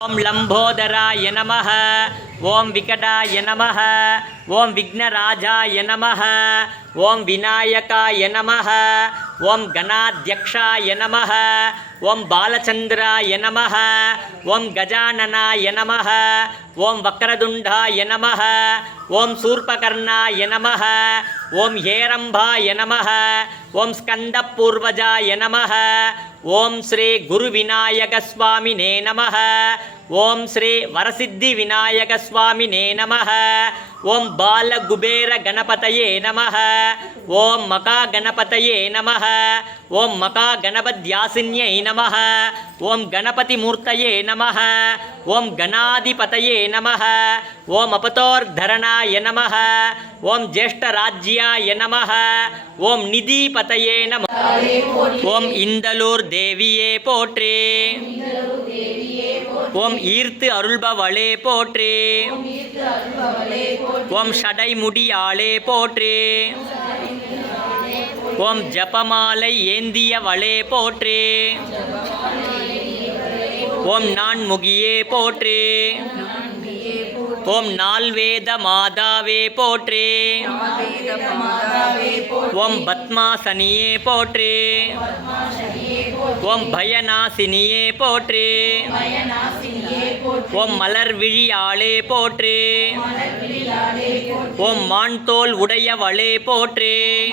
ஓம் லம்போதராய நம ஓம் விகடாய நம ஓம் விக்னராஜாய நம ஓம் விநாயகாய நம ஓம் கணாத்தியக்ஷாய நம ஓம் பாலச்சந்திராய நம ஓம் கஜானனாய நம ஓம் வக்ரதுண்டாய நம ஓம் சூர்பகர்ணாய நம ஓம் ஏரம்பாய நம ஓம் ஸ்கந்த பூர்வஜாய நம ஓம் ஸ்ரீ குரு விநாயக சுவாமினே நம ஓம் ஸ்ரீ வரசித்தி விநாயக சுவாமினே நம ஓம் பால குபேர கணபதையே நம ஓம் மகா கணபதையே நம ஓம் மகா கணபத்யாசின்யை நம ஓம் கணபதி மூர்த்தையே நம ஓம் கணாதிபதையே நம ஓம் அபதோர்தரணாய நம ஓம் ஜேஷ்டராஜ்யாய நம ஓம் நிதிபதையே நம. ஓம் இந்தலூர் தேவியே போற்றே. ஓம் ஈர்த்து அருள்பவளே போற்றே. ஓம் ஷடைமுடியாளே போற்றே. ஓம் ஜபமாலை ஏந்தியவளே போற்றே. ஓம் நான் முகியே போற்றே ஓம் நால்வேத மாதாவே போற்றே. ஓம் பத்மாசனியே போற்றே. ஓம் பயநாசினியே போற்றே. ஓம் மலர் விழியாளே போற்றே. ஓம் மான்தோல் உடையவளே போற்றே.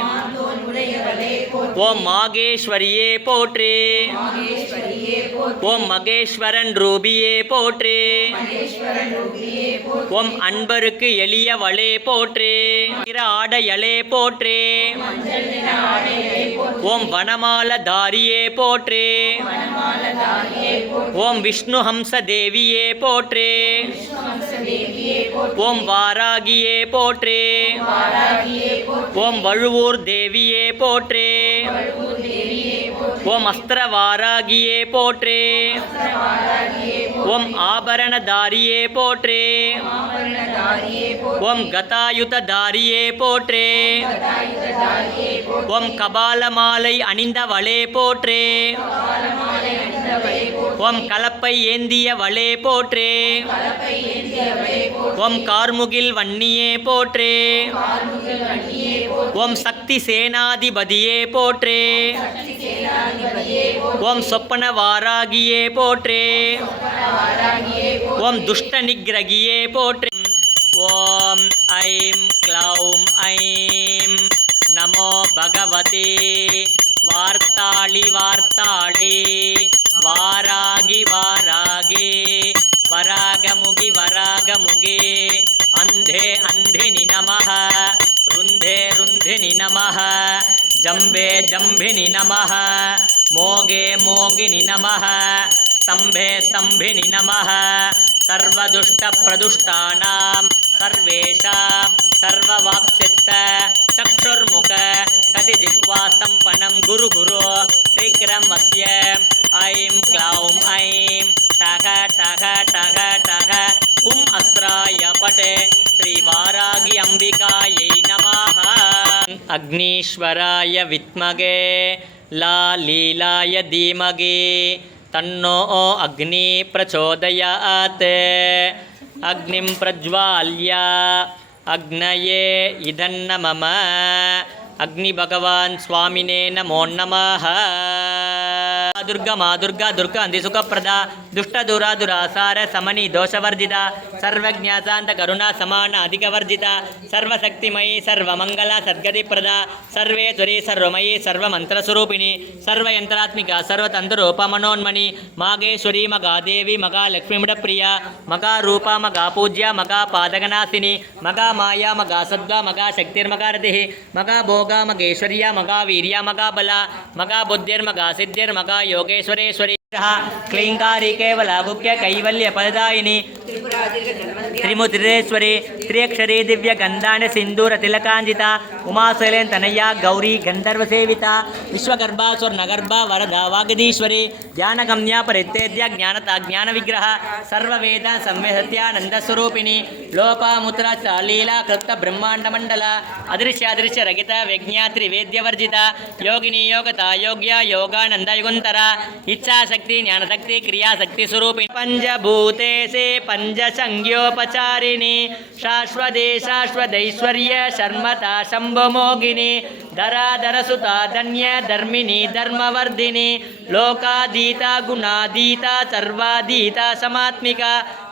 ஓம் மாகேஸ்வரியே போற்றே. ஓம் மகேஸ்வரன் ரூபியே போற்றே. ஓம் அன்பருக்கு எளியவளே போற்றே. திற ஆடையளே போற்றே. ஓம் வனமால தாரியே போற்றே. ஓம் விஷ்ணு ஹம்ச தேவியே போற்றே. ஓம் வாராகியே போற்றே. ஓம் வழுவூர் தேவியே போற்றே. ஓம் அஸ்திரவாராகியே போற்றே. ஓம் ஆபரணதாரியே போற்றே. ஓம் கதாயுததாரியே போற்றே. ஓம் கபாலமாலை அணிந்தவளே போற்றே. ஓம் கலப்பை ஏந்திய வளே போற்றே. ஓம் கார்முகில் வன்னியே போற்றே. ஓம் சக்தி சேனாதிபதியே போற்றே. ஓம் சொப்பன வாராகியே போற்றே. ஓம் துஷ்ட நிகிரகியே போற்றே. ஓம் ஐம் க்ளௌம் ஐம் நமோ பகவதே. வார்த்தாளி வார்த்தாளி. वारागि वारागि वरागमुगि वरागमुगे अन्धे अन्धिनि नमः रुन्धे रुन्धिनि नमः जम्भे जम्भिनि नमः मोघे मोगिनि नमः स्तम्भे स्तम्भिनि नमः सर्वदुष्टप्रदुष्टानां सर्वेषां सर्ववाप्सित्त चक्षुर्मुख कतिजिह्वास्तम्पनं गुरु गुरु शीघ्रं वस्य ऐं क्लौं ऐं टः टः टः टः हुम् अस्त्राय पटे श्रीवारागि अम्बिकायै नमः अग्नीश्वराय विद्मगे ला लीलाय धीमगे तन्नो अग्नि प्रचोदयात् अग्निं प्रज्वाल्य அக்னயே இதன்ன மம. அக்னி பகவான் சுவாமினே நமோ நமஹ. దుర్గ మా దుర్గా దుర్గ అంది. సుఖప్రద దుష్ట దురా దురాసార సమని దోషవర్జిత సర్వజ్ఞాసాంత కరుణా సమాన అధికవర్జిత సర్వశక్తిమయి సర్వమంగళ సద్గతిప్రద సర్వేశ్వరి సర్వమయి సర్వమంత్రస్వరూపిణి సర్వయంత్రాత్మిక సర్వతంత్రూప మనోన్మణి మాగేశ్వరి మగాదేవి మగా లక్ష్మీమిడప్రియ మగా రూప మగా పూజ్య మగా పాదగనాశిని మగా మాయా మగా సద్వ మగా శక్తిర్మగారథి మగా భోగ మగేశ్వర్య మగా వీర్య మగా బల మగా బుద్ధిర్మగా సిద్ధిర్మగా యో योगेश्वरेश्वरी క్లీంకారి కేవల భుక్య కైవల్య పదదాయిని త్రిముద్రేశ్వరి త్రియక్షరీ దివ్య గంధాండ సింధూర తిలకాంజిత ఉమాశైలేన్ తనయ్య గౌరీ గంధర్వసేవిత విశ్వగర్భ స్వర్ణగర్భ వరద వాగదీశ్వరి జ్ఞానగమ్య పరిత్తేద్య జ్ఞానత జ్ఞాన విగ్రహ సర్వవేద సత్యానందస్వరూపిణి లోపాముద్ర చాలీల కృప్త బ్రహ్మాండమండల అదృశ్య అదృశ్య రగిత విజ్ఞాత్రి వేద్యవర్జిత యోగిని యోగత యోగ్య యోగానంద యుగుంతర ఇచ్చాశ శక్తి జ్ఞానశక్తి క్రియాశక్తి స్వరూపి పంచభూతేసే పంచ సంజ్ఞోపచారిణి శాశ్వతే శాశ్వతైశ్వర్య శర్మత శంభమోగిని ధరాధరసుత ధన్య ధర్మిణి ధర్మవర్ధిని లోకాధీత గుణాధీత సర్వాధీత సమాత్మిక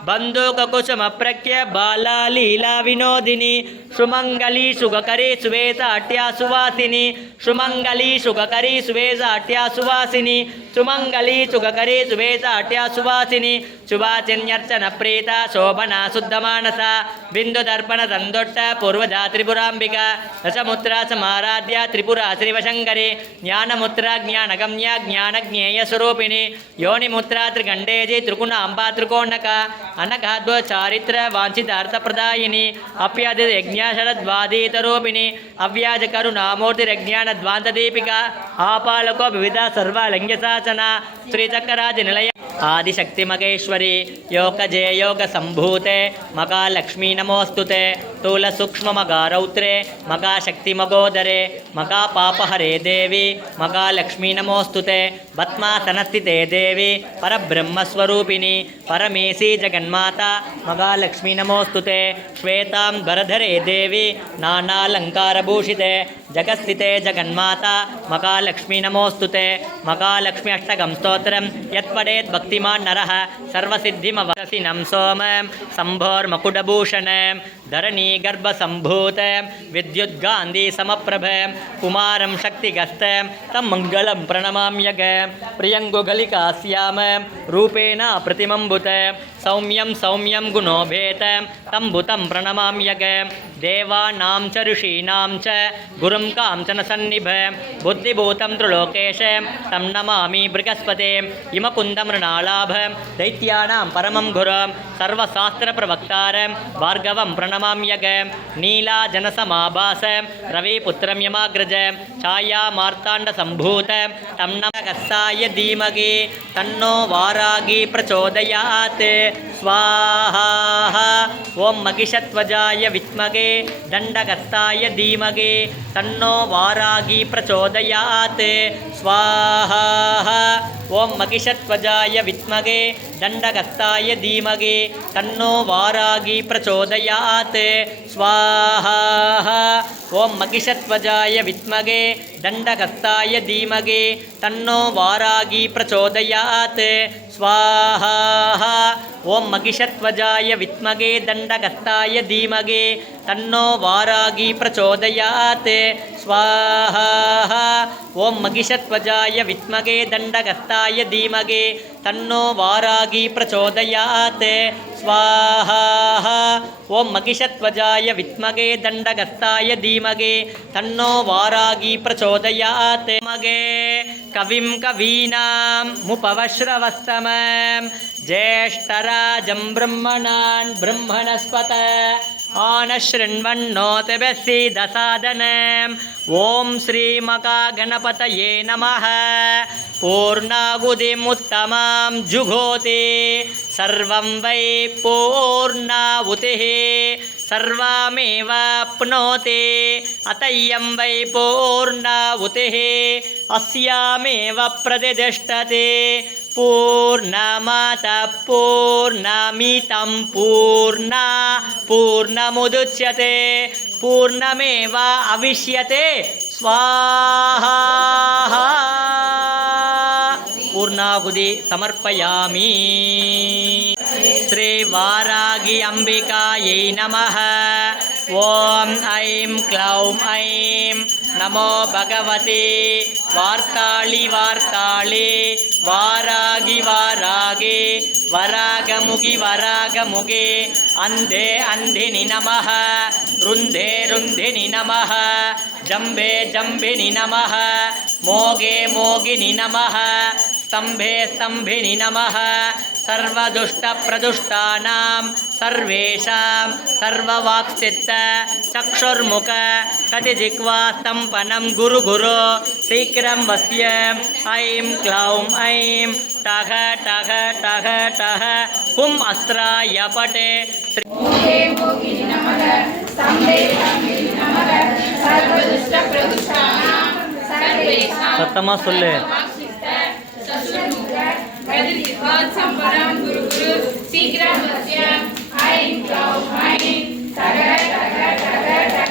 బంధూకకుశమప్రఖ్య బాళాలీలా వినోదిని సుమంగళీ సుఖకరీ సువేత అట్యా సువాసిని సుమంగళీ సుఖకరీ సువేత అట్యా సువాసిని సుమంగళీ సుఖకరీ సువేత అట్యా సువాసిని సువాసిన్యర్చన ప్రీత శోభన శుద్ధమానస బిందుదర్పణ సందొట్ట పూర్వజా త్రిపురాంబిక రసముద్ర సమారాధ్య త్రిపుర శ్రీవశంకరి జ్ఞానముత్ర జ్ఞానగమ్య జ్ఞానజ్ఞేయ స్వరూపిణి యోనిముత్ర త్రిగండేజి త్రికుణ అంబా త్రికోణక అనఘాద్వ చారిత్ర వాంఛిత అర్థప్రదాయిని అప్యాధి అప్యాది అవ్యాజ కరుణామూర్తి నామూర్తిరజ్ఞాన ద్వాంతదీపిక ఆపాలకో వివిధ సర్వలింగశాసన శ్రీచక్రరాజ నిలయ ఆదిశక్తిమగేశ్వరి యోగజేయోగ సంభూతే మగా లక్ష్మీ నమోస్తుతే స్థూల సూక్ష్మమగా రౌత్రే మగా శక్తిమగోదరే మగా పాపహరే దేవి మగా లక్ష్మీ నమోస్తుతే భత్మాసనస్థితే దేవి పరబ్రహ్మస్వరూపిణి పరమేశీ జగన్మాత మగా లక్ష్మీ నమోస్తుతే శ్వేతాం దేవి నానాలంకారభూషితే జగస్థితే జగన్మాత మగా నమోస్తుతే మగా అష్టగం స్తోత్రం యత్పడేద్భక్ భక్తిమాన్ నర సర్వసిద్ధిమవసి నం సోమ సంభోర్మకుడభూషణ ధరణీ గర్భసంభూత విద్యుద్గాంధీ సమప్రభ కుమారం శక్తిగస్త తం మంగళం ప్రణమామ్యగ ప్రియంగుగలికాస్యామ రూపేణ ప్రతిమంబుత సౌమ్యం సౌమ్యం గుణోభేత తంబుతం ప్రణమామ్యగ देवानां च ऋषीणां च गुरुं काञ्चन सन्निभ बुद्धिभूतं त्रिलोकेश तं नमामि बृहस्पते इमकुन्दमृणालाभ दैत्यानां परमं गुरुं सर्वशास्त्रप्रवक्तारं भार्गवं प्रणमाम्यग नीलाजनसमाभास रविपुत्रं यमाग्रज छायामार्ताण्डसम्भूत तं नमकस्साय धीमहि तन्नो वारागी प्रचोदयात् स्वाहा ॐ महिषध्वजाय विद्महे தண்டகஸ்தாய தீமகே தன்னோ வாராகி பிரச்சோதயாத் ஸ்வாஹா ஓம் மகிஷத்வஜாய வித்மகே தண்டகஸ்தாய தீமகே தன்னோ வாராகி பிரச்சோதயாத் ஸ்வாஹா ஓம் மகிஷத்வஜாய வித்மகே தண்டகஸ்தாய தீமகே தன்னோ வாராகி பிரச்சோதயாத் ಸ್ವಾಹಾ ಓಂ ಮಗಿಷತ್ವಜಾಯ ವಿತ್ಮಗೆ ದಂಡಗತ್ತಾಯ ಧೀಮಗೆ ತನ್ನೋ ವಾರಾಗಿ ಪ್ರಚೋದಯಾತೆ. ಸ್ವಾಹಾ ॐ महिषध्वजाय विद्महे दण्डकस्ताय धीमहि तन्नो वारागी प्रचोदयात् स्वाहा ॐ महिषध्वजाय विद्महे दण्डकस्ताय धीमहि तन्नो वारागी प्रचोदयात् मगे कविं कवीनामुपवश्रवस्तमं ज्येष्ठराजं ब्रह्मणान् ब्रह्मणस्पत आनशृण्वन्नोत वश्रीदसादनम् ॐ श्रीमकागणपतये नमः। पूर्णागुदिमुत्तमां जुघोति सर्वं वै पूर्णावुतिः सर्वामेवाप्नोति अतय्यं वै पूर्णावुतिः अस्यामेव प्रतिष्ठते। పూర్ణమత పూర్ణమితం పూర్ణ పూర్ణముదుచ్యతే పూర్ణమేవ అవిష్యతే స్వాహా పూర్ణాహుది సమర్పయామి శ్రీ వారాగి అంబికాయై నమ ఓం ఐం క్లౌం ఐం नमो भगवते वार्ताळि वार्ताळे वारागि वारागे वरागमुगि वरागमुगे अन्धे अन्धिनि नमः रुन्धे रुन्धिनि नमः जम्बे जम्बिनि नमः मोगे मोगिनि नमः स्तम्भे स्तम्भिनि नमः सर्वदुष्टप्रदुष्टानां सर्वेषां सर्ववाक्स्थित चक्षुर्मुख कटिजिह्वा स्तम्पनं गुरु गुरु शीघ्रं वस्य ऐं क्लौं ऐं टः टः टः टः हुम् अस्त्राय पटे மூலே மோகினி What Samparam Guru Guru Sigra Masya Ain Kau Ain Taga Taga Taga Taga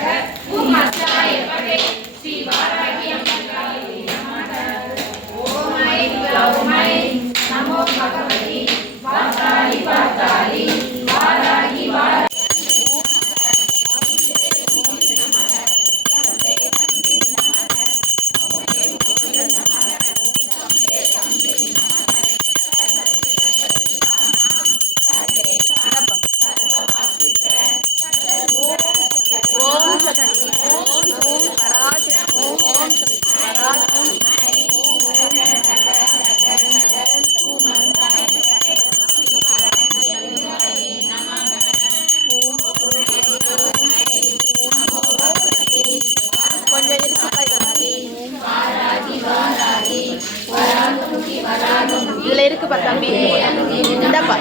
தம்பி இந்தாப்பா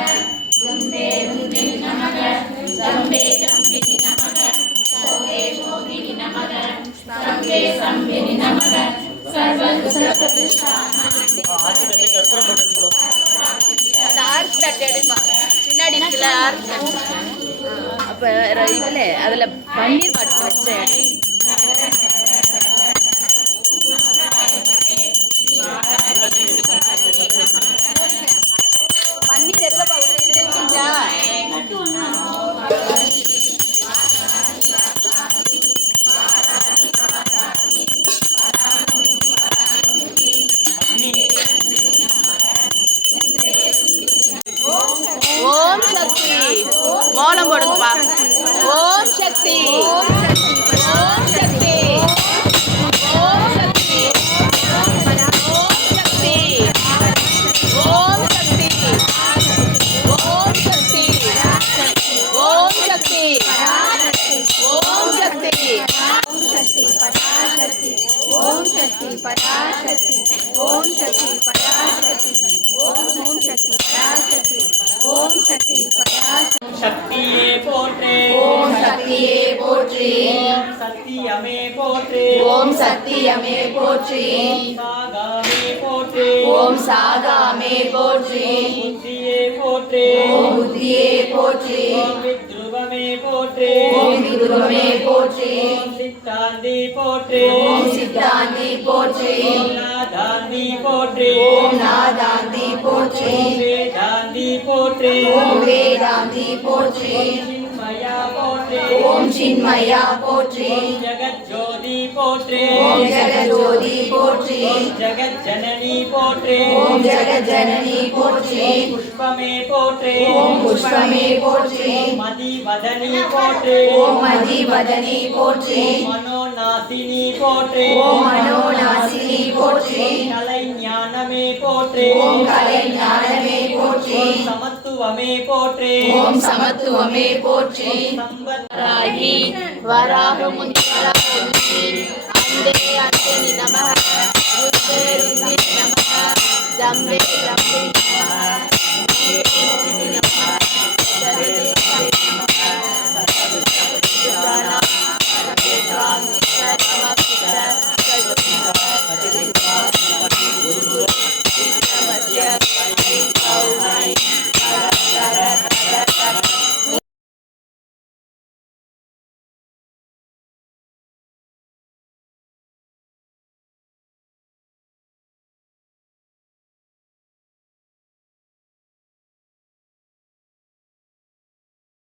பின்னாடி அப்போ இதில் அதில் பன்னீர் பாட்டு வச்சேன். சத்தியமே போற்றே ஓம் சத்தியமே போற்றி சாகாமே போற்றே ஓம் சாகாமே போற்றி புத்தியே போற்றே ஓம் புத்தியே போற்றி வித்ருவமே போற்றே ஓம் விதுருவமே போற்றி சித்தாந்தி போற்றே ஓம் சித்தாந்தி போற்றி நாதாந்தி போற்றே ஓம் நாதாந்தி போற்றி வேதாந்தி போற்றே ஓம் வேதாந்தி போற்றே ஓம் சின்மயா போற்றி ஓம் ஜெகஜோதி போற்றே ஓம் ஜெகஜோதி போற்றி ஓம் ஜெகஜனனி போற்றே ஓம் ஜெகஜனனி போற்றி ஓம் புஷ்பமே போற்றே ஓம் புஷ்பமே போற்றி ஓம் மதிவதனி போற்றே ஓம் மதிவதனி போற்றி ஓம் மனோநாசினி போற்றே ஓம் மனோநாசினி போற்றி ஓம் கலை ஞானமே போற்றே ஓம் கலை ஞானமே போற்றி ஓம் சமத்துவமே போற்றே. ஓம் சமத்துவமே போற்றி. சம்பராகி வராக முனிவராகி